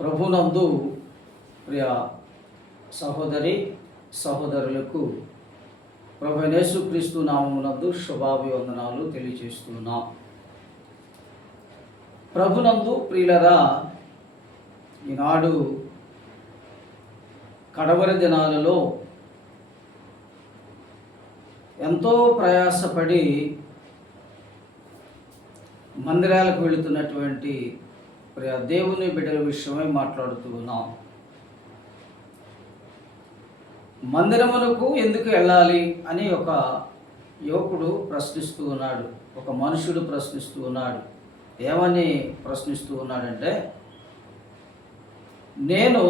ప్రభునందు ప్రియ సహోదరి సహోదరులకు ప్రభు యేసుక్రీస్తు నామమునందు శుభాభివందనాలు తెలియజేస్తున్నాం. ప్రభునందు ప్రియులరా, ఈనాడు కడవరి దినాలలో ఎంతో ప్రయాసపడి మందిరాలకు వెళుతున్నటువంటి ప్రియ దేవుని బిడ్డల విషయమై మాట్లాడుతూ ఉన్నాం. మందిరమునకు ఎందుకు వెళ్ళాలి అని ఒక యువకుడు ప్రశ్నిస్తూ ఉన్నాడు, ఒక మనుషుడు ప్రశ్నిస్తూ ఉన్నాడు. ఏమని ప్రశ్నిస్తూ ఉన్నాడంటే, నేను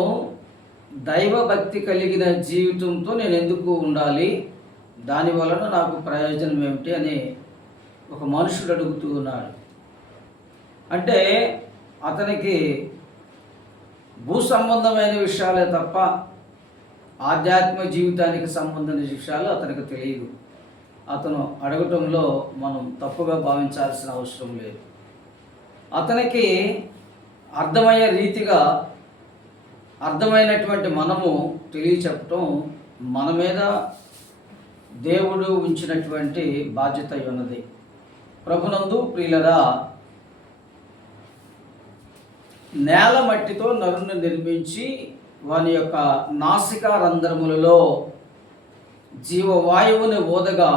దైవభక్తి కలిగిన జీవితంతో నేను ఎందుకు ఉండాలి, దాని వలన నాకు ప్రయోజనం ఏమిటి అని ఒక మనుషుడు అడుగుతూ ఉన్నాడు. అంటే అతనికి భూ సంబంధమైన విషయాలే తప్ప ఆధ్యాత్మిక జీవితానికి సంబంధించిన విషయాలు అతనికి తెలియదు. అతను అడగటంలో మనం తప్పుగా భావించాల్సిన అవసరం లేదు. అతనికి అర్థమయ్యే రీతిగా అర్థమైనటువంటి మనము తెలియచెప్పటం మన మీద దేవుడు ఉంచినటువంటి బాధ్యత ఉన్నది. ప్రభునందు ప్రియులరా, నేల మట్టితో నరుని నిర్మించి వాని యొక్క నాసికా రంధ్రములలో జీవవాయువుని ఓదగా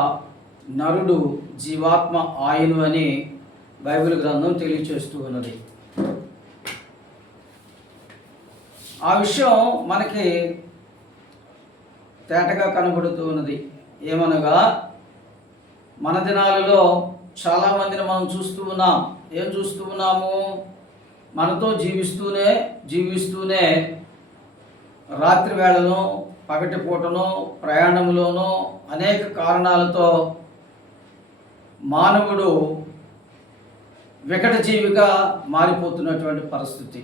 నరుడు జీవాత్మ ఆయును అని బైబిల్ గ్రంథం తెలియచేస్తూ ఉన్నది. ఆ విషయం మనకి తేటగా కనబడుతూ ఉన్నది. ఏమనగా, మన దినాలలో చాలామందిని మనం చూస్తూ ఉన్నాం. ఏం చూస్తూ ఉన్నాము? మనతో జీవిస్తూనే రాత్రి వేళను, పగటి పూటను, ప్రయాణంలోనూ అనేక కారణాలతో మానవుడు వికటజీవిగా మారిపోతున్నటువంటి పరిస్థితి.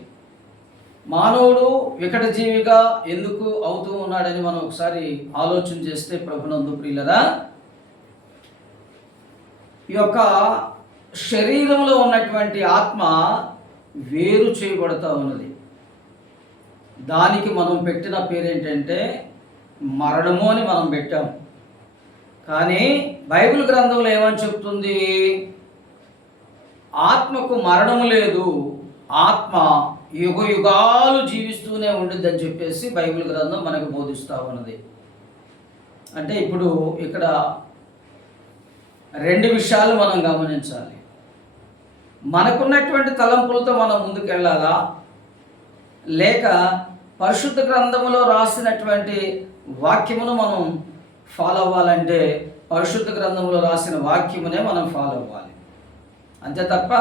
మానవుడు వికటజీవిగా ఎందుకు అవుతూ ఉన్నాడని మనం ఒకసారి ఆలోచన చేస్తే, ప్రభునందు ప్రియులరా, ఈ యొక్క శరీరంలో ఉన్నటువంటి ఆత్మ వేరు చేయబడుతూ ఉన్నది. దానికి మనం పెట్టిన పేరేంటంటే మరణము అని మనం పెట్టాం. కానీ బైబిల్ గ్రంథంలో ఏమని చెప్తుంది? ఆత్మకు మరణము లేదు, ఆత్మ యుగ యుగాలు జీవిస్తూనే ఉండిద్దని చెప్పేసి బైబిల్ గ్రంథం మనకు బోధిస్తూ ఉన్నది. అంటే ఇప్పుడు ఇక్కడ రెండు విషయాలు మనం గమనించాలి. మనకున్నటువంటి తలంపులతో మనం ముందుకెళ్ళాలా, లేక పరిశుద్ధ గ్రంథములో రాసినటువంటి వాక్యమును మనం ఫాలో అవ్వాలంటే పరిశుద్ధ గ్రంథంలో రాసిన వాక్యమునే మనం ఫాలో అవ్వాలి. అంతే తప్ప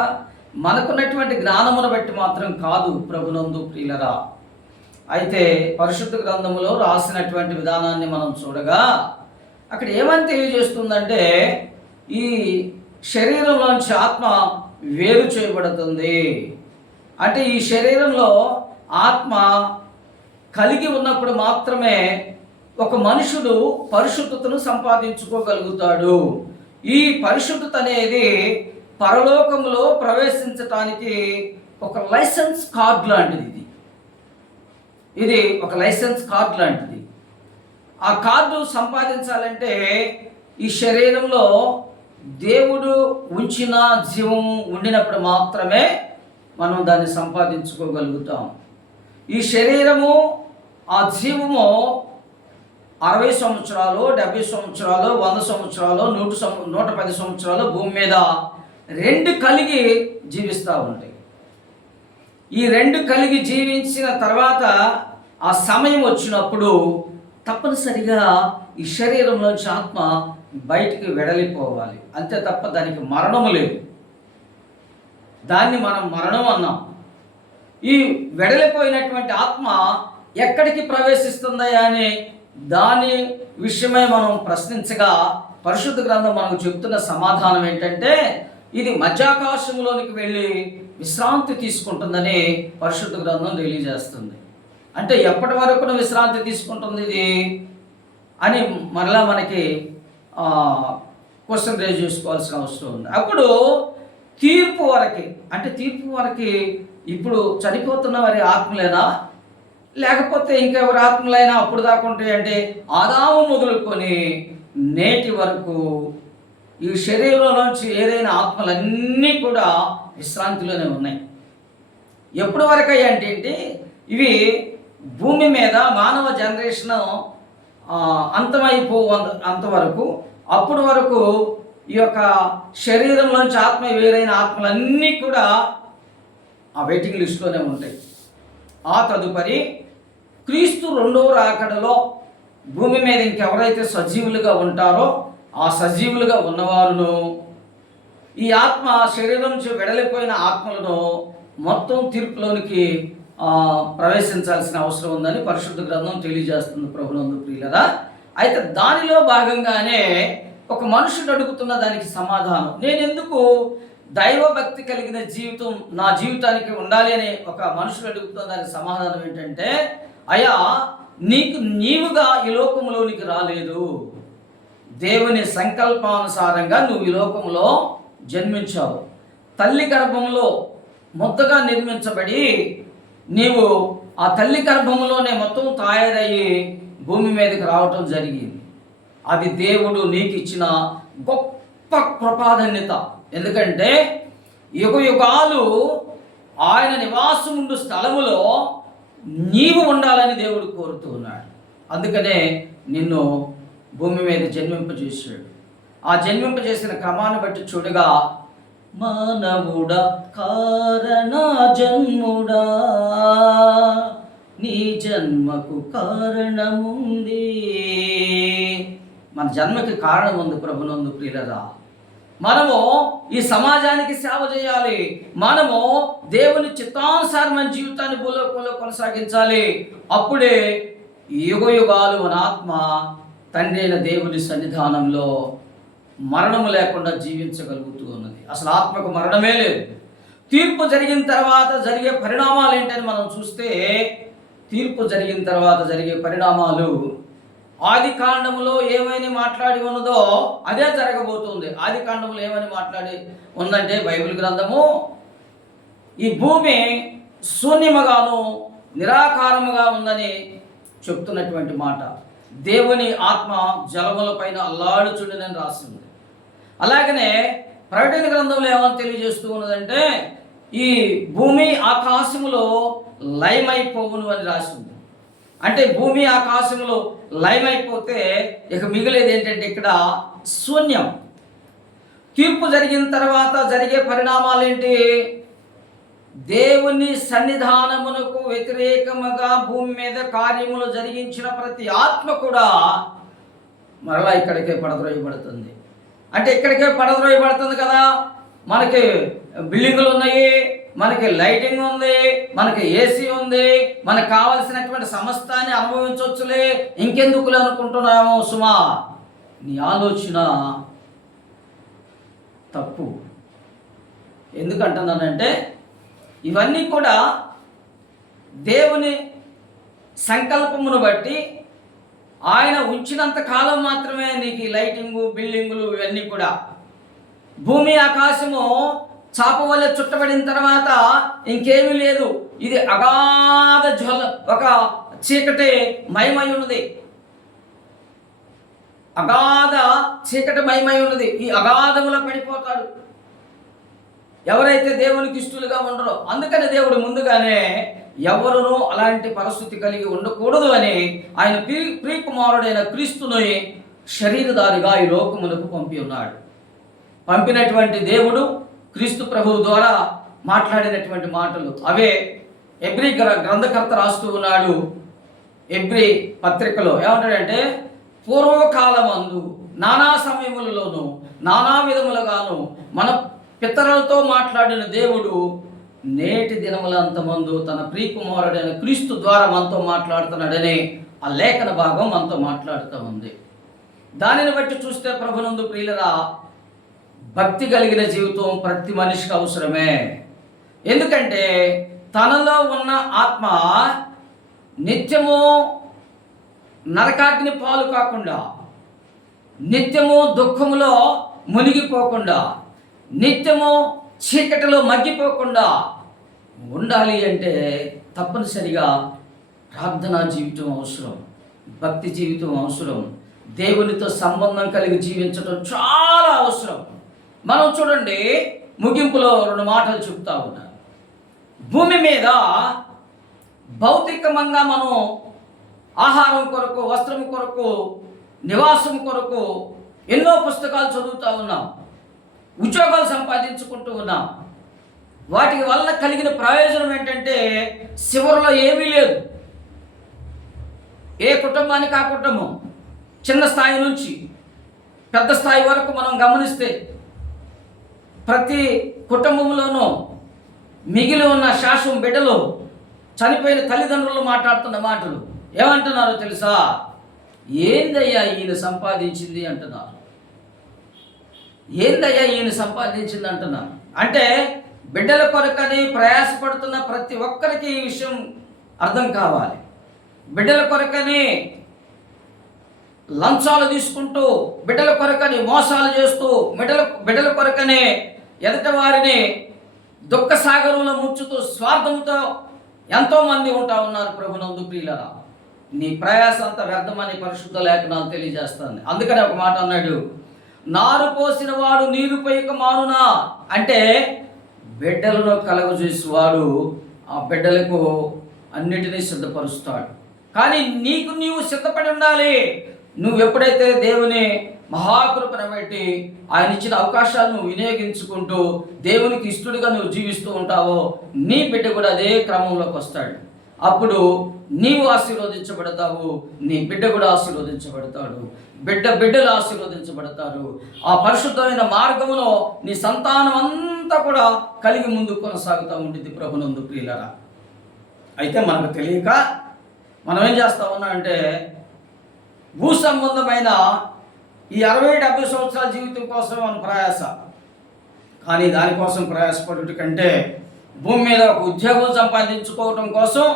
మనకున్నటువంటి జ్ఞానమును బట్టి మాత్రం కాదు. ప్రభునందు ప్రియులరా, అయితే పరిశుద్ధ గ్రంథములో రాసినటువంటి విధానాన్ని మనం చూడగా అక్కడ ఏమని తెలియజేస్తుందంటే, ఈ శరీరంలోంచి ఆత్మ వేరు చేయబడుతుంది. అంటే ఈ శరీరంలో ఆత్మ కలిగి ఉన్నప్పుడు మాత్రమే ఒక మనుషుడు పరిశుద్ధతను సంపాదించుకోగలుగుతాడు. ఈ పరిశుద్ధత అనేది పరలోకంలో ప్రవేశించటానికి ఒక లైసెన్స్ కార్డ్ లాంటిది. ఇది ఒక లైసెన్స్ కార్డ్ లాంటిది. ఆ కార్డు సంపాదించాలంటే ఈ శరీరంలో దేవుడు ఉంచిన జీవం ఉండినప్పుడు మాత్రమే మనం దాన్ని సంపాదించుకోగలుగుతాం. ఈ శరీరము, ఆ జీవము 60 సంవత్సరాలు, 70 సంవత్సరాలు, 100 సంవత్సరాలు, 110 సంవత్సరాలు భూమి మీద రెండు కలిగి జీవిస్తూ ఉంటాయి. ఈ రెండు కలిగి జీవించిన తర్వాత ఆ సమయం వచ్చినప్పుడు తప్పనిసరిగా ఈ శరీరంలోంచి ఆత్మ బయటికి వెడలిపోవాలి. అంతే తప్ప దానికి మరణము లేదు. దాన్ని మనం మరణం అన్నాం. ఈ వెడలిపోయినటువంటి ఆత్మ ఎక్కడికి ప్రవేశిస్తుందయా అని దాని విషయమై మనం ప్రశ్నించగా పరిశుద్ధ గ్రంథం మనకు చెప్తున్న సమాధానం ఏంటంటే, ఇది మధ్యాకాశంలోనికి వెళ్ళి విశ్రాంతి తీసుకుంటుందని పరిశుద్ధ గ్రంథం తెలియజేస్తుంది. అంటే ఎప్పటి వరకు విశ్రాంతి తీసుకుంటుంది ఇది అని మరలా మనకి క్వశ్చన్ రేజ్ చేసుకోవాల్సిన అవసరం ఉంది. అప్పుడు తీర్పు వరకు. అంటే తీర్పు వరకు ఇప్పుడు చనిపోతున్న వారి ఆత్మలేనా, లేకపోతే ఇంకెవరి ఆత్మలైనా అప్పుడు దాకా ఉంటాయి అంటే ఆదాము మొదలుకొని నేటి వరకు ఈ శరీరంలోంచి ఏదైనా ఆత్మలన్నీ కూడా విశ్రాంతిలోనే ఉన్నాయి. ఎప్పటి వరకు అంటే ఇవి భూమి మీద మానవ జనరేషన్ అంతవరకు, అప్పటి వరకు ఈ యొక్క శరీరంలోంచి ఆత్మ వేరైన ఆత్మలన్నీ కూడా ఆ వెయిటింగ్ లిస్టులోనే ఉంటాయి. ఆ తదుపరి క్రీస్తు రెండవ రాకడలో భూమి మీద ఇంకెవరైతే సజీవులుగా ఉంటారో ఆ సజీవులుగా ఉన్నవారును ఈ ఆత్మ శరీరం నుంచి వెడలిపోయిన ఆత్మలను మొత్తం తీర్పులోనికి ప్రవేశించాల్సిన అవసరం ఉందని పరిశుద్ధ గ్రంథం తెలియజేస్తుంది ప్రభునందు ప్రియులరా. అయితే దానిలో భాగంగానే ఒక మనుషుడు అడుగుతున్న దానికి సమాధానం, నేను ఎందుకు దైవభక్తి కలిగిన జీవితం నా జీవితానికి ఉండాలి అని ఒక మనుషుడు అడుగుతున్న దానికి సమాధానం ఏంటంటే, అయ్యా నీవుగా ఈ లోకంలోనికి రాలేదు, దేవుని సంకల్పానుసారంగా నువ్వు ఈ లోకంలో జన్మించావు. తల్లి గర్భంలో ముద్దగా నిర్మించబడి నీవు ఆ తల్లి గర్భంలోనే మొత్తం తయారయ్యి భూమి మీదకి రావటం జరిగింది. అది దేవుడు నీకు ఇచ్చిన గొప్ప కృపాధన్యత. ఎందుకంటే యుగ యుగాలు ఆయన నివాసం ఉండు స్థలములో నీవు ఉండాలని దేవుడు కోరుతూ ఉన్నాడు. అందుకనే నిన్ను భూమి మీద జన్మింపజేశాడు. ఆ జన్మింపజేసిన క్రమాన్ని బట్టి చూడగా, మానవుడా కారణ జన్ముడా నీ జన్మకు కారణముంది. మన జన్మకి కారణం ఉంది ప్రభునందు ప్రియులరా. మనము ఈ సమాజానికి సేవ చేయాలి, మనము దేవుని చిత్తానుసారమైన జీవితాన్ని భూలోకంలో కొనసాగించాలి. అప్పుడే యుగ యుగాలు మన ఆత్మ తండ్రి అయిన దేవుని సన్నిధానంలో మరణము లేకుండా జీవించగలుగుతూ ఉన్నది. అసలు ఆత్మకు మరణమే లేదు. తీర్పు జరిగిన తర్వాత జరిగే పరిణామాలు ఏంటని మనం చూస్తే, తీర్పు జరిగిన తర్వాత జరిగే పరిణామాలు ఆది కాండములో ఏమైనా మాట్లాడి ఉన్నదో అదే జరగబోతుంది. ఆది కాండములో ఏమని మాట్లాడి ఉందంటే బైబిల్ గ్రంథము, ఈ భూమి శూన్యముగాను నిరాకారముగా ఉందని చెప్తున్నటువంటి మాట. దేవుని ఆత్మ జలముల పైన అల్లాడుచుండని రాసింది. అలాగనే ప్రకటన గ్రంథంలో ఏమని తెలియజేస్తూ ఉన్నదంటే, ఈ భూమి ఆకాశములో లయమైపోవును అని రాసింది. అంటే భూమి ఆకాశంలో లయమైపోతే ఇక మిగిలేది ఏంటంటే ఇక్కడ శూన్యం. తీర్పు జరిగిన తర్వాత జరిగే పరిణామాలు ఏంటి? దేవుని సన్నిధానమునకు వ్యతిరేకముగా భూమి మీద కార్యములు జరిగించిన ప్రతి ఆత్మ కూడా మరలా ఇక్కడికే పడద్రోయబడుతుంది. అంటే ఇక్కడికే పడద్రోయబడుతుంది కదా. మనకి బిల్డింగులు ఉన్నాయి, మనకి లైటింగ్ ఉంది, మనకి ఏసీ ఉంది, మనకు కావలసినటువంటి సమస్తాన్ని అనుభవించవచ్చులే, ఇంకెందుకులే అనుకుంటున్నాము సుమా. నీ ఆలోచన తప్పు. ఎందుకంటున్నానంటే ఇవన్నీ కూడా దేవుని సంకల్పమును బట్టి ఆయన ఉంచినంత కాలం మాత్రమే నీకు ఈ లైటింగు, బిల్డింగులు ఇవన్నీ కూడా. భూమి ఆకాశము చాప వల్ల చుట్టబడిన తర్వాత ఇంకేమీ లేదు. ఇది అగాధ ఒక చీకటి మయమై ఉన్నది, అగాధ చీకటి మయమై ఉన్నది. ఈ అగాధములో పడిపోతాడు ఎవరైతే దేవునికి ఇష్టలుగా ఉండరో. అందుకని దేవుడు ముందుగానే ఎవరునూ అలాంటి పరిస్థితి కలిగి ఉండకూడదు అని ఆయన ప్రియకుమారుడైన క్రీస్తుని శరీరధారిగా ఈ లోకమునకు పంపి ఉన్నాడు. పంపినటువంటి దేవుడు క్రీస్తు ప్రభువు ద్వారా మాట్లాడినటువంటి మాటలు అవే ఎబ్రీ గ్రంథకర్త రాస్తూ ఉన్నాడు. ఎబ్రీ పత్రికలో ఏమంటాడంటే, పూర్వకాలమందు నానా సమయములలోనూ నానా విధములుగాను మన పితరులతో మాట్లాడిన దేవుడు నేటి దినములంతమందు తన ప్రియకుమారుడైన క్రీస్తు ద్వారా మనతో మాట్లాడుతున్నాడని ఆ లేఖన భాగం మనతో మాట్లాడుతూ ఉంది. దానిని బట్టి చూస్తే ప్రభునందు ప్రియులరా, భక్తి కలిగిన జీవితం ప్రతి మనిషికి అవసరమే. ఎందుకంటే తనలో ఉన్న ఆత్మ నిత్యము నరకాగ్ని పాలు కాకుండా, నిత్యము దుఃఖములో మునిగిపోకుండా, నిత్యము చీకటిలో మగ్గిపోకుండా ఉండాలి అంటే తప్పనిసరిగా ప్రార్థనా జీవితం అవసరం, భక్తి జీవితం అవసరం, దేవునితో సంబంధం కలిగి జీవించడం చాలా అవసరం. మనం చూడండి, ముగింపులో 2 మాటలు చెప్తా ఉన్నాను. భూమి మీద భౌతికంగా మనం ఆహారం కొరకు, వస్త్రం కొరకు, నివాసం కొరకు ఎన్నో పుస్తకాలు చదువుతూ ఉన్నాం, ఉద్యోగాలు సంపాదించుకుంటూ ఉన్నాం. వాటి వల్ల కలిగిన ప్రయోజనం ఏంటంటే చివరిలో ఏమీ లేదు. ఏ కుటుంబానికి ఆ కుటుంబం, చిన్న స్థాయి నుంచి పెద్ద స్థాయి వరకు మనం గమనిస్తే ప్రతి కుటుంబంలోనూ మిగిలి ఉన్న శాశ్వం బిడ్డలు చనిపోయిన తల్లిదండ్రులు మాట్లాడుతున్న మాటలు ఏమంటున్నారో తెలుసా? ఏందయ్యా ఈయన సంపాదించింది అంటున్నారు. ఏందయ్యా ఈయన సంపాదించింది అంటున్నారు. అంటే బిడ్డల కొరకని ప్రయాసపడుతున్న ప్రతి ఒక్కరికి ఈ విషయం అర్థం కావాలి. బిడ్డల కొరకని లంచాలు తీసుకుంటూ, బిడ్డల కొరకని మోసాలు చేస్తూ, బిడ్డల కొరకని ఎదుటి వారిని దుఃఖ సాగరంలో ముంచుతూ స్వార్థంతో ఎంతోమంది ఉంటా ఉన్నారు. ప్రభునందు ప్రియులారా, నీ ప్రయాస అంతా వ్యర్థమని పరిశుద్ధ లేఖనాలు తెలియజేస్తుంది. అందుకని ఒక మాట అన్నాడు, నారు పోసిన వాడు నీరు పోయక మానునా. అంటే బిడ్డలను కలగజేసేవాడు ఆ బిడ్డలకు అన్నిటినీ సిద్ధపరుస్తాడు. కానీ నీవు సిద్ధపడి ఉండాలి. నువ్వు ఎప్పుడైతే దేవుని మహాకృపను బట్టి ఆయన ఇచ్చిన అవకాశాలను వినియోగించుకుంటూ దేవునికి ఇష్టడుగా నువ్వు జీవిస్తూ ఉంటావో, నీ బిడ్డ కూడా అదే క్రమంలోకి వస్తాడు. అప్పుడు నీవు ఆశీర్వదించబడతావు, నీ బిడ్డ కూడా ఆశీర్వదించబడతాడు, బిడ్డలు ఆశీర్వదించబడతారు. ఆ పరిశుద్ధమైన మార్గంలో నీ సంతానం అంతా కూడా కలిగి ముందుకు కొనసాగుతూ ఉంటుంది. ప్రభునందు ప్రియులారా, అయితే మనకు తెలియక మనం ఏం చేస్తా ఉన్నా అంటే భూ సంబంధమైన ఈ 60-70 సంవత్సరాల జీవితం కోసం మన ప్రయాస. కానీ దానికోసం ప్రయాసపడుట కంటే భూమి మీద ఒక ఉద్యోగం సంపాదించుకోవటం కోసం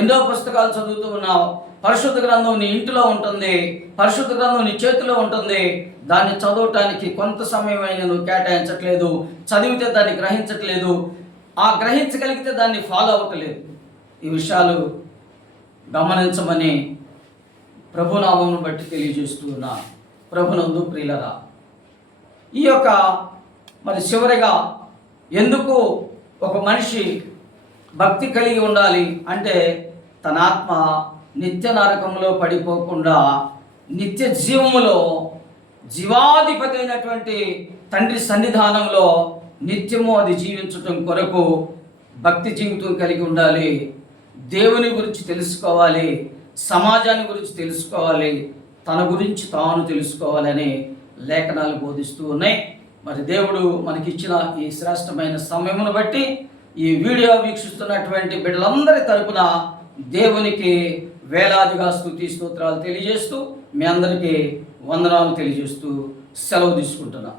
ఎన్నో పుస్తకాలు చదువుతూ ఉన్నావు. పరిశుద్ధ గ్రంథం నీ ఇంటిలో ఉంటుంది, పరిశుద్ధ గ్రంథం నీ చేతిలో ఉంటుంది. దాన్ని చదవటానికి కొంత సమయమైన నువ్వు కేటాయించట్లేదు, చదివితే దాన్ని గ్రహించట్లేదు, ఆ గ్రహించగలిగితే దాన్ని ఫాలో అవ్వట్లేదు. ఈ విషయాలు గమనించమని ప్రభునామమును బట్టి తెలియజేస్తూ ఉన్నా. ప్రభునందు ప్రియులరా, ఈ యొక్క మరి చివరిగా ఎందుకు ఒక మనిషి భక్తి కలిగి ఉండాలి అంటే తన ఆత్మ నిత్య నరకంలో పడిపోకుండా నిత్య జీవములో జీవాధిపతి అయినటువంటి తండ్రి సన్నిధానంలో నిత్యము అది జీవించటం కొరకు భక్తి జీవితం కలిగి ఉండాలి. దేవుని గురించి తెలుసుకోవాలి, సమాజాన్ని గురించి తెలుసుకోవాలి, తన గురించి తాను తెలుసుకోవాలని లేఖనాలు బోధిస్తూ ఉన్నాయి. మరి దేవుడు మనకిచ్చిన ఈ శ్రేష్టమైన సమయమును బట్టి ఈ వీడియో వీక్షిస్తున్నటువంటి బిడ్డలందరి తరపున దేవునికి వేలాదిగా స్తుతి స్తోత్రాలు తెలియజేస్తూ మీ అందరికీ వందనాలు తెలియజేస్తూ సెలవు తీసుకుంటున్నా.